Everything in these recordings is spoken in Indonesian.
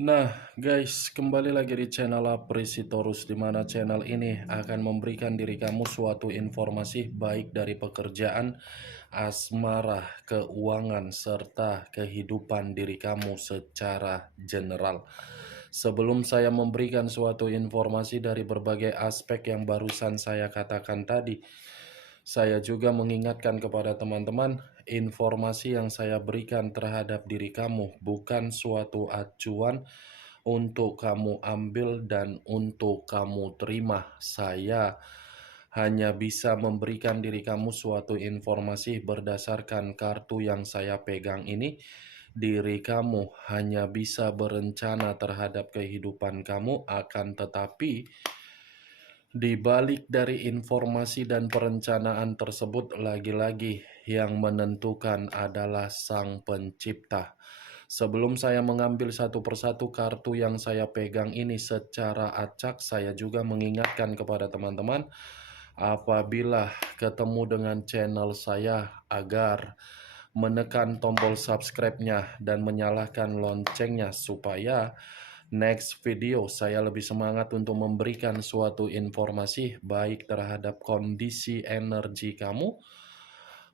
Nah, guys, kembali lagi di channel Apresitorus, di mana channel ini akan memberikan diri kamu suatu informasi baik dari pekerjaan, asmara, keuangan, serta kehidupan diri kamu secara general. Sebelum saya memberikan suatu informasi dari berbagai aspek yang barusan saya katakan tadi, saya juga mengingatkan kepada teman-teman, informasi yang saya berikan terhadap diri kamu bukan suatu acuan untuk kamu ambil dan untuk kamu terima. Saya hanya bisa memberikan diri kamu suatu informasi berdasarkan kartu yang saya pegang ini. Diri kamu hanya bisa berencana terhadap kehidupan kamu, akan tetapi di balik dari informasi dan perencanaan tersebut, lagi-lagi yang menentukan adalah Sang Pencipta. Sebelum saya mengambil satu persatu kartu yang saya pegang ini secara acak, saya juga mengingatkan kepada teman-teman, apabila ketemu dengan channel saya, agar menekan tombol subscribe-nya dan menyalakan loncengnya supaya next video saya lebih semangat untuk memberikan suatu informasi baik terhadap kondisi energi kamu,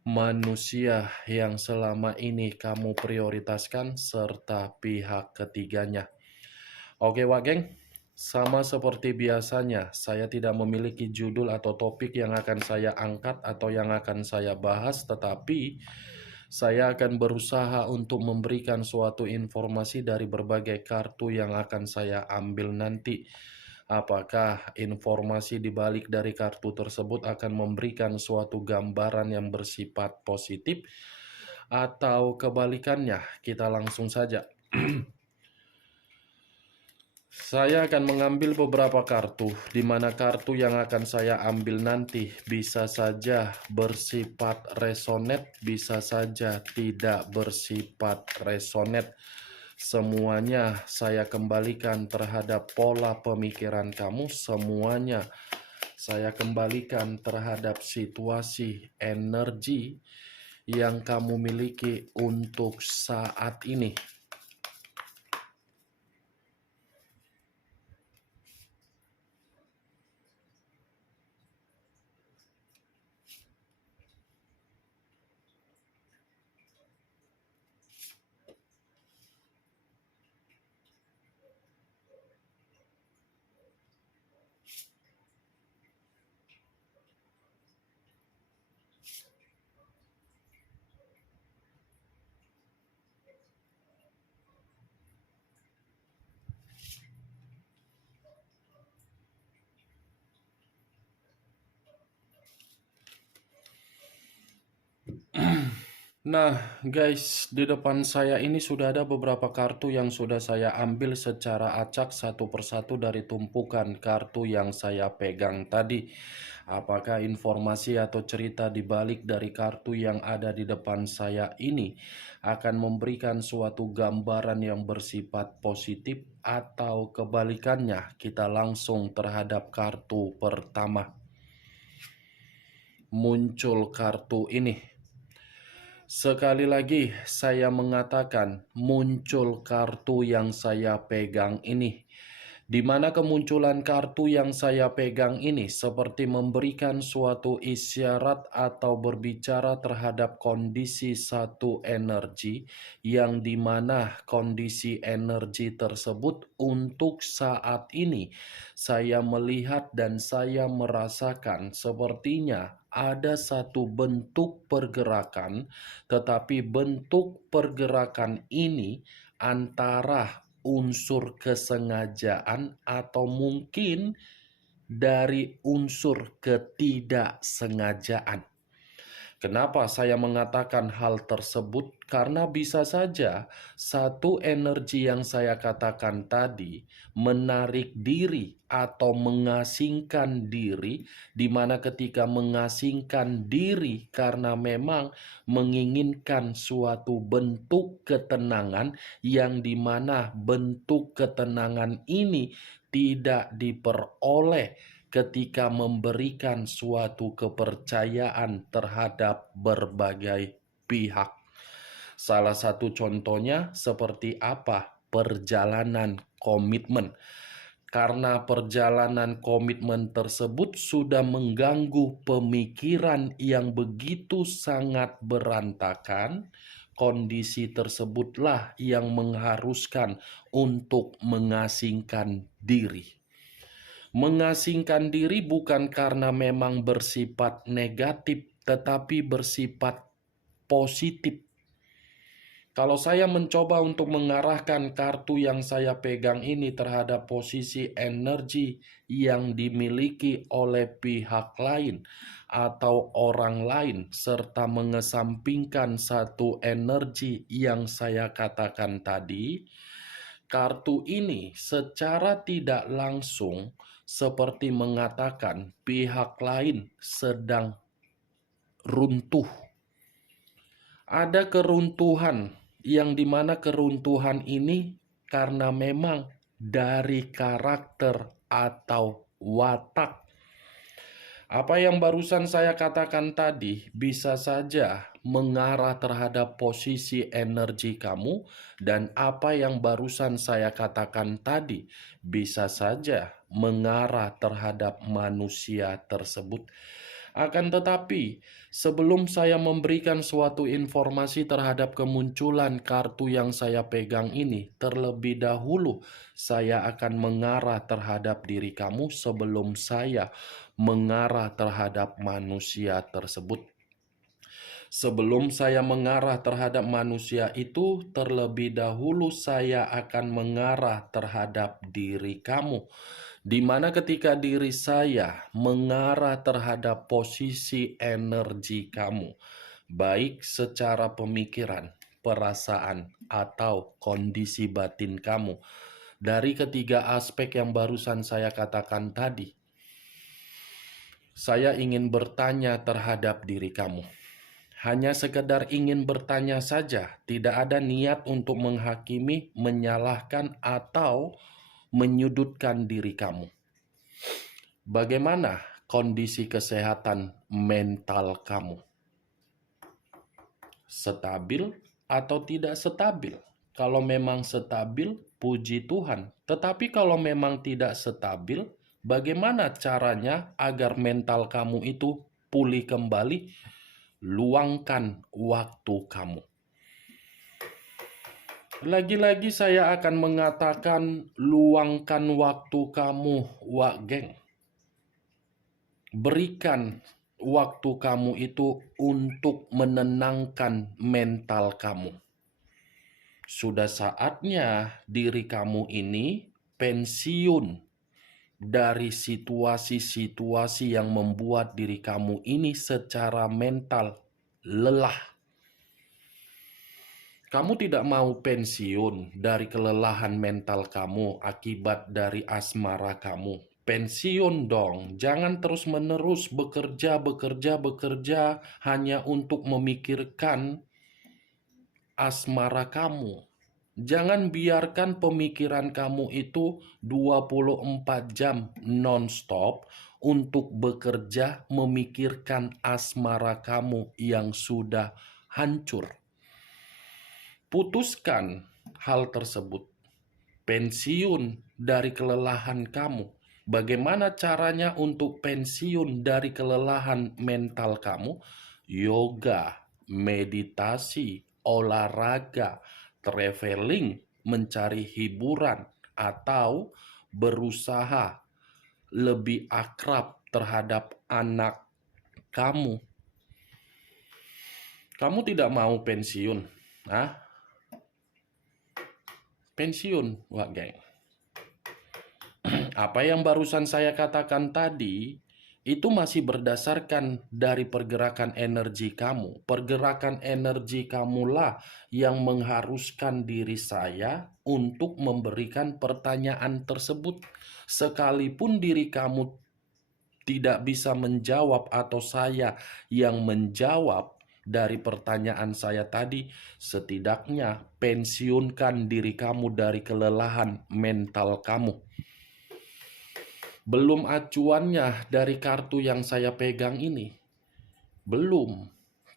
manusia yang selama ini kamu prioritaskan, serta pihak ketiganya. Oke Wak Geng, sama seperti biasanya, saya tidak memiliki judul atau topik yang akan saya angkat atau yang akan saya bahas, tetapi saya akan berusaha untuk memberikan suatu informasi dari berbagai kartu yang akan saya ambil nanti. Apakah informasi di balik dari kartu tersebut akan memberikan suatu gambaran yang bersifat positif atau kebalikannya? Kita langsung saja. Saya akan mengambil beberapa kartu, di mana kartu yang akan saya ambil nanti bisa saja bersifat resonet, bisa saja tidak bersifat resonet. Semuanya saya kembalikan terhadap pola pemikiran kamu, semuanya saya kembalikan terhadap situasi energi yang kamu miliki untuk saat ini. Nah, guys, di depan saya ini sudah ada beberapa kartu yang sudah saya ambil secara acak satu persatu dari tumpukan kartu yang saya pegang tadi. Apakah informasi atau cerita di balik dari kartu yang ada di depan saya ini akan memberikan suatu gambaran yang bersifat positif atau kebalikannya? Kita langsung terhadap kartu pertama. Muncul kartu ini. Sekali lagi saya mengatakan muncul kartu yang saya pegang ini. Di mana kemunculan kartu yang saya pegang ini seperti memberikan suatu isyarat atau berbicara terhadap kondisi satu energi, yang dimana kondisi energi tersebut untuk saat ini saya melihat dan saya merasakan sepertinya ada satu bentuk pergerakan, tetapi bentuk pergerakan ini antara unsur kesengajaan atau mungkin dari unsur ketidaksengajaan. Kenapa saya mengatakan hal tersebut? Karena bisa saja satu energi yang saya katakan tadi menarik diri atau mengasingkan diri, di mana ketika mengasingkan diri karena memang menginginkan suatu bentuk ketenangan, yang dimana bentuk ketenangan ini tidak diperoleh ketika memberikan suatu kepercayaan terhadap berbagai pihak. Salah satu contohnya seperti apa perjalanan komitmen. Karena perjalanan komitmen tersebut sudah mengganggu pemikiran yang begitu sangat berantakan, kondisi tersebutlah yang mengharuskan untuk mengasingkan diri. Mengasingkan diri bukan karena memang bersifat negatif, tetapi bersifat positif. Kalau saya mencoba untuk mengarahkan kartu yang saya pegang ini terhadap posisi energi yang dimiliki oleh pihak lain atau orang lain, serta mengesampingkan satu energi yang saya katakan tadi, kartu ini secara tidak langsung seperti mengatakan pihak lain sedang runtuh. Ada keruntuhan yang dimana keruntuhan ini karena memang dari karakter atau watak. Apa yang barusan saya katakan tadi bisa saja mengarah terhadap posisi energi kamu, dan apa yang barusan saya katakan tadi bisa saja mengarah terhadap manusia tersebut. Akan tetapi, sebelum saya memberikan suatu informasi terhadap kemunculan kartu yang saya pegang ini, terlebih dahulu saya akan mengarah terhadap diri kamu sebelum saya mengarah terhadap manusia tersebut. Sebelum saya mengarah terhadap manusia itu, terlebih dahulu saya akan mengarah terhadap diri kamu. Di mana ketika diri saya mengarah terhadap posisi energi kamu, baik secara pemikiran, perasaan, atau kondisi batin kamu, dari ketiga aspek yang barusan saya katakan tadi, saya ingin bertanya terhadap diri kamu. Hanya sekedar ingin bertanya saja, tidak ada niat untuk menghakimi, menyalahkan, atau menyudutkan diri kamu. Bagaimana kondisi kesehatan mental kamu? Stabil atau tidak stabil? Kalau memang stabil, puji Tuhan. Tetapi kalau memang tidak stabil, bagaimana caranya agar mental kamu itu pulih kembali? Luangkan waktu kamu. Lagi-lagi saya akan mengatakan luangkan waktu kamu, wak geng. Berikan waktu kamu itu untuk menenangkan mental kamu. Sudah saatnya diri kamu ini pensiun dari situasi-situasi yang membuat diri kamu ini secara mental lelah. Kamu tidak mau pensiun dari kelelahan mental kamu akibat dari asmara kamu. Pensiun dong, jangan terus-menerus bekerja hanya untuk memikirkan asmara kamu. Jangan biarkan pemikiran kamu itu 24 jam non-stop untuk bekerja memikirkan asmara kamu yang sudah hancur. Putuskan hal tersebut. Pensiun dari kelelahan kamu. Bagaimana caranya untuk pensiun dari kelelahan mental kamu? Yoga, meditasi, olahraga, traveling, mencari hiburan, atau berusaha lebih akrab terhadap anak kamu. Kamu tidak mau pensiun, pensiun, wak geng. Apa yang barusan saya katakan tadi, itu masih berdasarkan dari pergerakan energi kamu. Pergerakan energi kamulah yang mengharuskan diri saya untuk memberikan pertanyaan tersebut. Sekalipun diri kamu tidak bisa menjawab atau saya yang menjawab dari pertanyaan saya tadi, setidaknya pensiunkan diri kamu dari kelelahan mental kamu. Belum acuannya dari kartu yang saya pegang ini. Belum.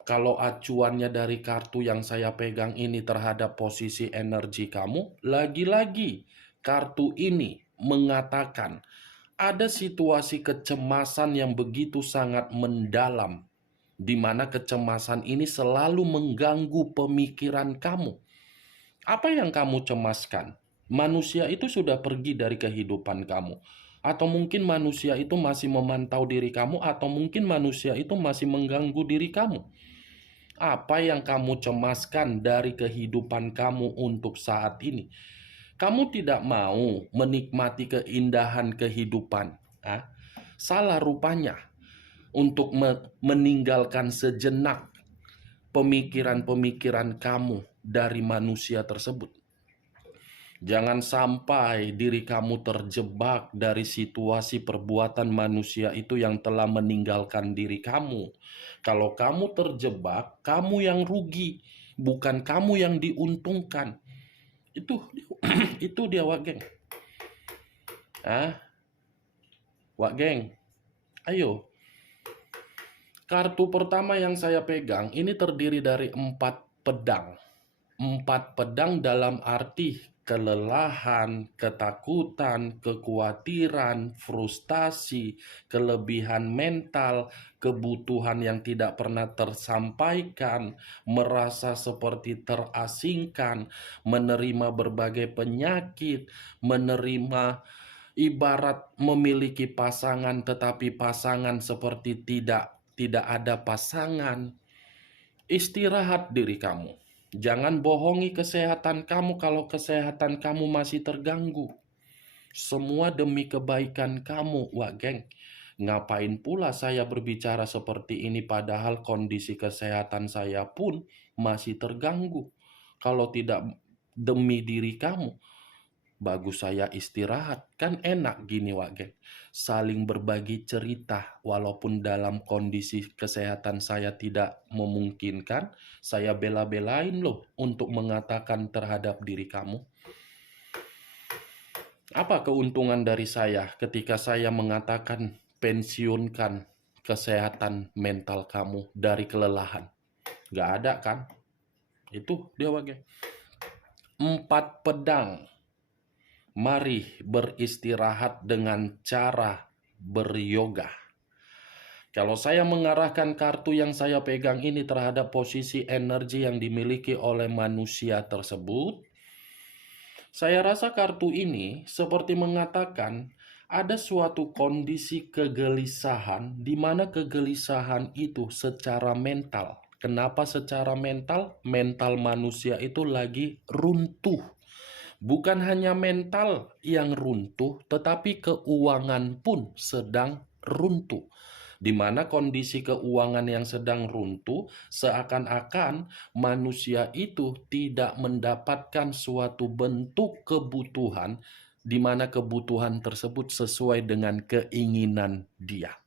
kalau acuannya dari kartu yang saya pegang ini terhadap posisi energi kamu, lagi-lagi kartu ini mengatakan ada situasi kecemasan yang begitu sangat mendalam, di mana kecemasan ini selalu mengganggu pemikiran kamu. Apa yang kamu cemaskan? Manusia itu sudah pergi dari kehidupan kamu. Atau mungkin manusia itu masih memantau diri kamu, atau mungkin manusia itu masih mengganggu diri kamu. Apa yang kamu cemaskan dari kehidupan kamu untuk saat ini? Kamu tidak mau menikmati keindahan kehidupan. Ah, salah rupanya untuk meninggalkan sejenak pemikiran-pemikiran kamu dari manusia tersebut. Jangan sampai diri kamu terjebak dari situasi perbuatan manusia itu yang telah meninggalkan diri kamu. Kalau kamu terjebak, kamu yang rugi, bukan kamu yang diuntungkan. Itu itu dia, Wak Geng. Wak Geng, ayo. Kartu pertama yang saya pegang ini terdiri dari 4 pedang. 4 pedang dalam arti kelelahan, ketakutan, kekhawatiran, frustasi, kelebihan mental, kebutuhan yang tidak pernah tersampaikan, merasa seperti terasingkan, menerima berbagai penyakit, menerima ibarat memiliki pasangan tetapi pasangan seperti tidak ada pasangan. Istirahat diri kamu. Jangan bohongi kesehatan kamu kalau kesehatan kamu masih terganggu. Semua demi kebaikan kamu, Wak Geng. Ngapain pula saya berbicara seperti ini padahal kondisi kesehatan saya pun masih terganggu. Kalau tidak demi diri kamu, bagus saya istirahat. Kan enak gini, Wak Geng. Saling berbagi cerita walaupun dalam kondisi kesehatan saya tidak memungkinkan, saya bela-belain loh untuk mengatakan terhadap diri kamu. Apa keuntungan dari saya ketika saya mengatakan pensiunkan kesehatan mental kamu dari kelelahan? Gak ada kan? Itu dia, Wak Geng. 4 pedang. Mari beristirahat dengan cara beryoga. Kalau saya mengarahkan kartu yang saya pegang ini terhadap posisi energi yang dimiliki oleh manusia tersebut, saya rasa kartu ini seperti mengatakan ada suatu kondisi kegelisahan di mana kegelisahan itu secara mental. Kenapa secara mental? Mental manusia itu lagi runtuh. Bukan hanya mental yang runtuh, tetapi keuangan pun sedang runtuh. Di mana kondisi keuangan yang sedang runtuh, seakan-akan manusia itu tidak mendapatkan suatu bentuk kebutuhan, di mana kebutuhan tersebut sesuai dengan keinginan dia.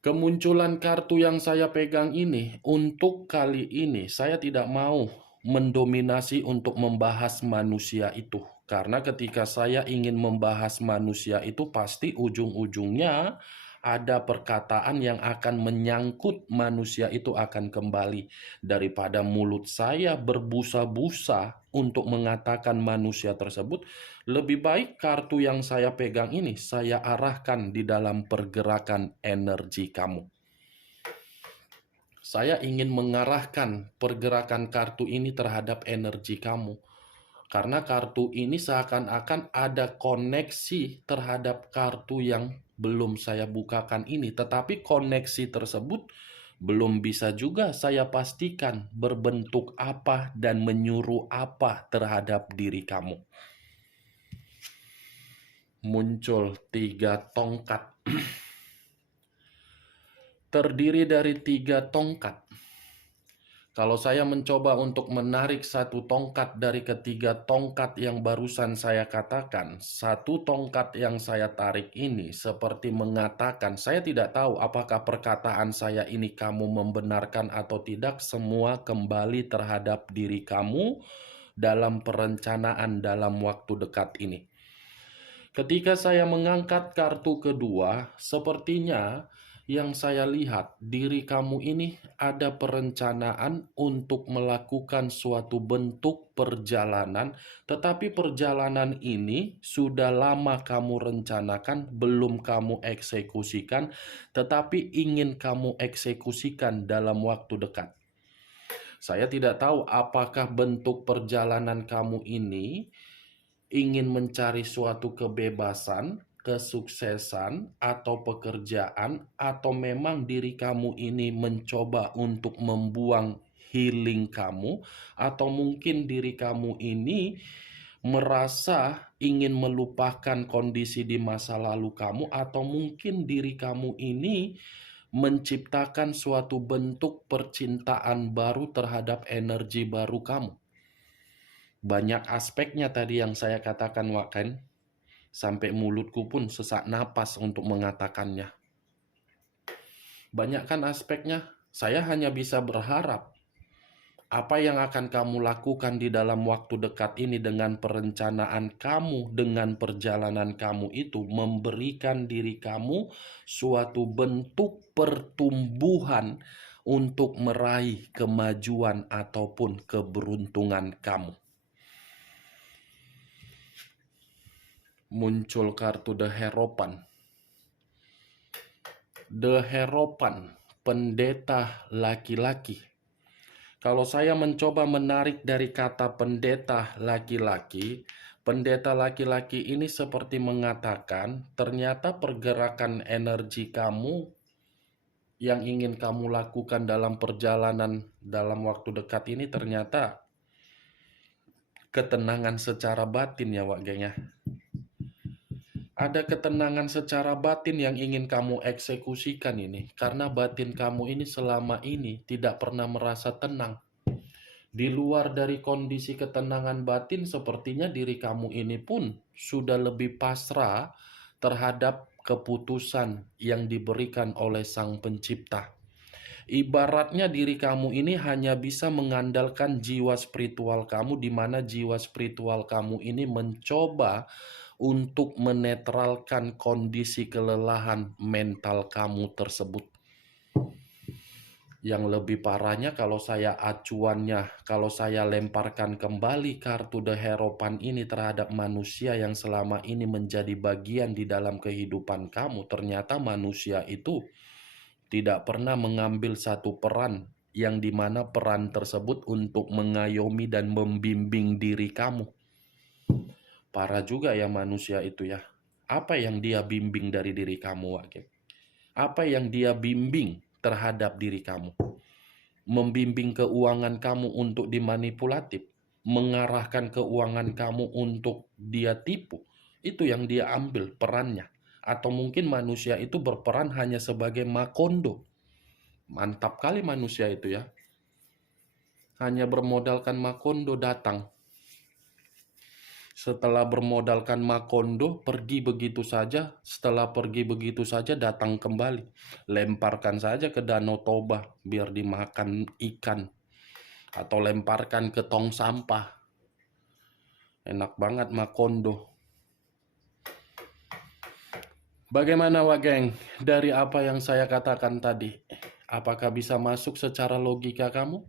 Kemunculan kartu yang saya pegang ini, untuk kali ini saya tidak mau mendominasi untuk membahas manusia itu. Karena ketika saya ingin membahas manusia itu pasti ujung-ujungnya ada perkataan yang akan menyangkut manusia itu akan kembali. Daripada mulut saya berbusa-busa untuk mengatakan manusia tersebut, lebih baik kartu yang saya pegang ini saya arahkan di dalam pergerakan energi kamu. Saya ingin mengarahkan pergerakan kartu ini terhadap energi kamu. Karena kartu ini seakan-akan ada koneksi terhadap kartu yang belum saya bukakan ini. Tetapi koneksi tersebut belum bisa juga saya pastikan berbentuk apa dan menyuruh apa terhadap diri kamu. Muncul 3 tongkat. Terdiri dari 3 tongkat. Kalau saya mencoba untuk menarik 1 tongkat dari ketiga tongkat yang barusan saya katakan, 1 tongkat yang saya tarik ini seperti mengatakan, saya tidak tahu apakah perkataan saya ini kamu membenarkan atau tidak, semua kembali terhadap diri kamu dalam perencanaan dalam waktu dekat ini. Ketika saya mengangkat kartu kedua, sepertinya Yang saya lihat, diri kamu ini ada perencanaan untuk melakukan suatu bentuk perjalanan, tetapi perjalanan ini sudah lama kamu rencanakan, belum kamu eksekusikan, tetapi ingin kamu eksekusikan dalam waktu dekat. Saya tidak tahu apakah bentuk perjalanan kamu ini ingin mencari suatu kebebasan, kesuksesan, atau pekerjaan, atau memang diri kamu ini mencoba untuk membuang healing kamu, atau mungkin diri kamu ini merasa ingin melupakan kondisi di masa lalu kamu, atau mungkin diri kamu ini menciptakan suatu bentuk percintaan baru terhadap energi baru kamu. Banyak aspeknya tadi yang saya katakan, Waken. Sampai mulutku pun sesak napas untuk mengatakannya. Banyakkan aspeknya, saya hanya bisa berharap apa yang akan kamu lakukan di dalam waktu dekat ini dengan perencanaan kamu, dengan perjalanan kamu itu, memberikan diri kamu suatu bentuk pertumbuhan untuk meraih kemajuan ataupun keberuntungan kamu. Muncul kartu The Hierophant. The Hierophant, pendeta laki-laki. Kalau saya mencoba menarik dari kata pendeta laki-laki ini seperti mengatakan ternyata pergerakan energi kamu yang ingin kamu lakukan dalam perjalanan dalam waktu dekat ini ternyata ketenangan secara batin ya Wak Geng ya. Ada ketenangan secara batin yang ingin kamu eksekusikan ini. Karena batin kamu ini selama ini tidak pernah merasa tenang. Di luar dari kondisi ketenangan batin, sepertinya diri kamu ini pun sudah lebih pasrah terhadap keputusan yang diberikan oleh Sang Pencipta. Ibaratnya diri kamu ini hanya bisa mengandalkan jiwa spiritual kamu, di mana jiwa spiritual kamu ini mencoba untuk menetralkan kondisi kelelahan mental kamu tersebut. Yang lebih parahnya kalau saya lemparkan kembali kartu The Hierophant ini terhadap manusia yang selama ini menjadi bagian di dalam kehidupan kamu, ternyata manusia itu tidak pernah mengambil satu peran yang dimana peran tersebut untuk mengayomi dan membimbing diri kamu. Parah juga ya manusia itu ya. Apa yang dia bimbing dari diri kamu, Wak? Apa yang dia bimbing terhadap diri kamu? Membimbing keuangan kamu untuk dimanipulatif, mengarahkan keuangan kamu untuk dia tipu. Itu yang dia ambil perannya. Atau mungkin manusia itu berperan hanya sebagai makondo. Mantap kali manusia itu ya. Hanya bermodalkan makondo datang. Setelah bermodalkan makondo, pergi begitu saja. Setelah pergi begitu saja, datang kembali. Lemparkan saja ke Danau Toba, biar dimakan ikan. Atau lemparkan ke tong sampah. Enak banget makondo. Bagaimana Wak Geng? Dari apa yang saya katakan tadi, apakah bisa masuk secara logika kamu?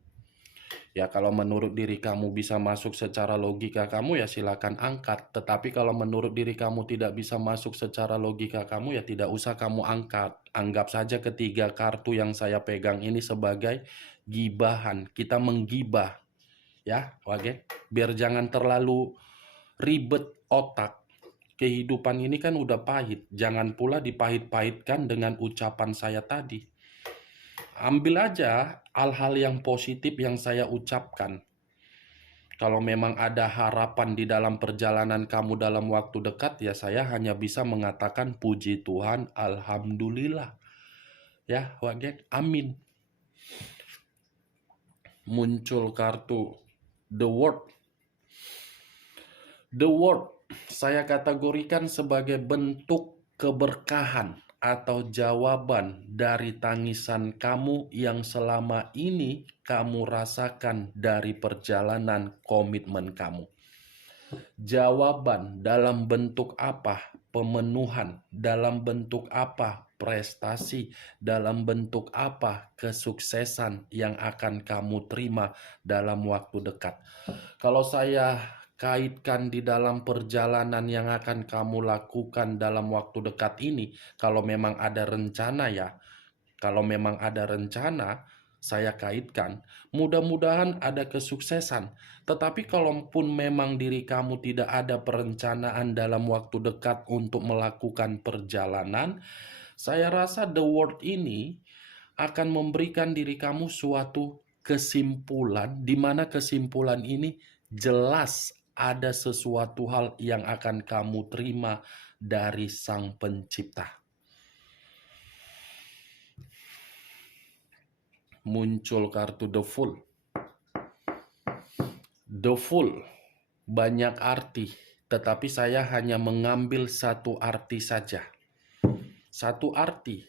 Ya kalau menurut diri kamu bisa masuk secara logika kamu ya silakan angkat. Tetapi kalau menurut diri kamu tidak bisa masuk secara logika kamu ya tidak usah kamu angkat. Anggap saja ketiga kartu yang saya pegang ini sebagai gibahan. Kita menggibah. Ya, Wage. Biar jangan terlalu ribet otak. Kehidupan ini kan udah pahit. Jangan pula dipahit-pahitkan dengan ucapan saya tadi. Ambil aja hal-hal yang positif yang saya ucapkan. Kalau memang ada harapan di dalam perjalanan kamu dalam waktu dekat, ya saya hanya bisa mengatakan puji Tuhan, alhamdulillah. Ya, Wak, amin. Muncul kartu The World. The World saya kategorikan sebagai bentuk keberkahan atau jawaban dari tangisan kamu yang selama ini kamu rasakan dari perjalanan komitmen kamu. Jawaban dalam bentuk apa? Pemenuhan. Dalam bentuk apa? Prestasi. Dalam bentuk apa? Kesuksesan yang akan kamu terima dalam waktu dekat. Kalau saya kaitkan di dalam perjalanan yang akan kamu lakukan dalam waktu dekat ini, kalau memang ada rencana ya, kalau memang ada rencana, saya kaitkan, mudah-mudahan ada kesuksesan. Tetapi kalaupun memang diri kamu tidak ada perencanaan dalam waktu dekat untuk melakukan perjalanan, saya rasa the world ini akan memberikan diri kamu suatu kesimpulan, di mana kesimpulan ini jelas ada sesuatu hal yang akan kamu terima dari Sang Pencipta. Muncul kartu The Fool. The Fool banyak arti, tetapi saya hanya mengambil satu arti saja. Satu arti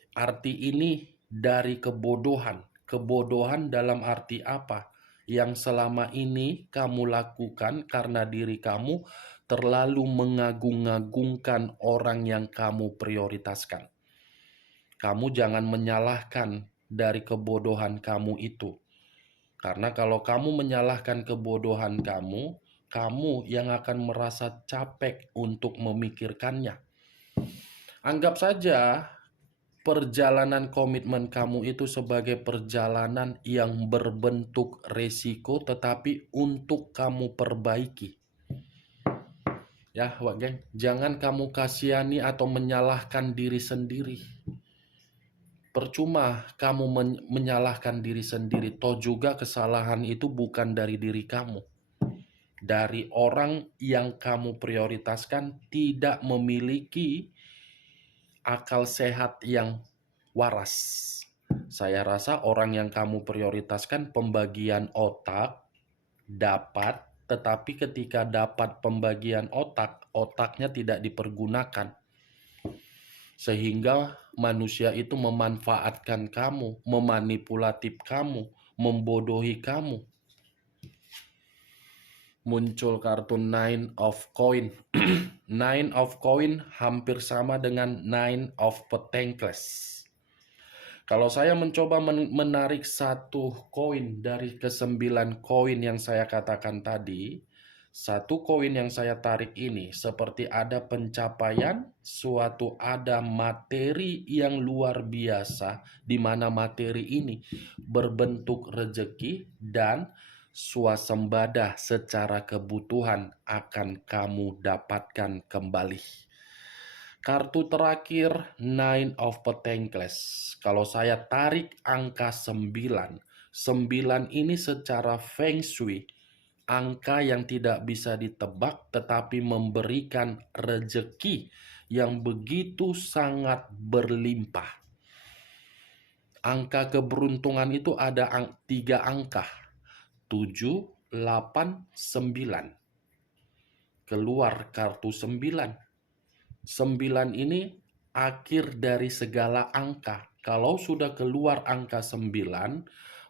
ini dari kebodohan. Kebodohan dalam arti apa? Yang selama ini kamu lakukan karena diri kamu terlalu mengagung-agungkan orang yang kamu prioritaskan. Kamu jangan menyalahkan dari kebodohan kamu itu. Karena kalau kamu menyalahkan kebodohan kamu, kamu yang akan merasa capek untuk memikirkannya. Anggap saja perjalanan komitmen kamu itu sebagai perjalanan yang berbentuk resiko tetapi untuk kamu perbaiki. Ya, Wak Geng, jangan kamu kasihani atau menyalahkan diri sendiri. Percuma kamu menyalahkan diri sendiri, toh juga kesalahan itu bukan dari diri kamu. Dari orang yang kamu prioritaskan tidak memiliki akal sehat yang waras. Saya rasa orang yang kamu prioritaskan pembagian otak dapat, tetapi ketika dapat pembagian otak, otaknya tidak dipergunakan. Sehingga manusia itu memanfaatkan kamu, memanipulatif kamu, membodohi kamu. Muncul kartu Nine of Coin. Nine of Coin hampir sama dengan Nine of Pentacles. Kalau saya mencoba menarik satu koin dari ke-9 koin yang saya katakan tadi, satu koin yang saya tarik ini seperti ada pencapaian, suatu ada materi yang luar biasa, di mana materi ini berbentuk rezeki dan swasembada secara kebutuhan akan kamu dapatkan kembali. Kartu terakhir, Nine of Pentacles. Kalau saya tarik angka 9, 9 ini secara Feng Shui, angka yang tidak bisa ditebak tetapi memberikan rezeki yang begitu sangat berlimpah. Angka keberuntungan itu ada 3 angka. 7, 8, 9. Keluar kartu 9. 9 ini akhir dari segala angka. Kalau sudah keluar angka 9,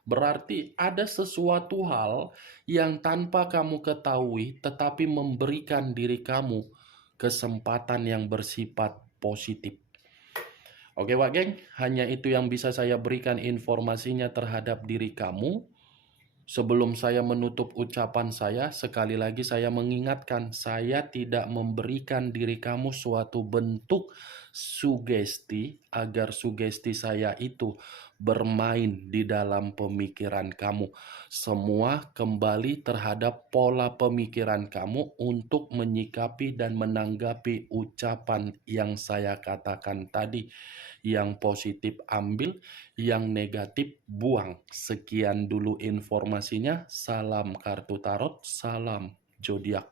berarti ada sesuatu hal yang tanpa kamu ketahui tetapi memberikan diri kamu kesempatan yang bersifat positif. Oke Wak Geng, hanya itu yang bisa saya berikan informasinya terhadap diri kamu. Sebelum saya menutup ucapan saya, sekali lagi saya mengingatkan, saya tidak memberikan diri kamu suatu bentuk sugesti agar sugesti saya itu bermain di dalam pemikiran kamu. Semua kembali terhadap pola pemikiran kamu untuk menyikapi dan menanggapi ucapan yang saya katakan tadi. Yang positif ambil, yang negatif buang. Sekian dulu informasinya. Salam kartu tarot, salam zodiak.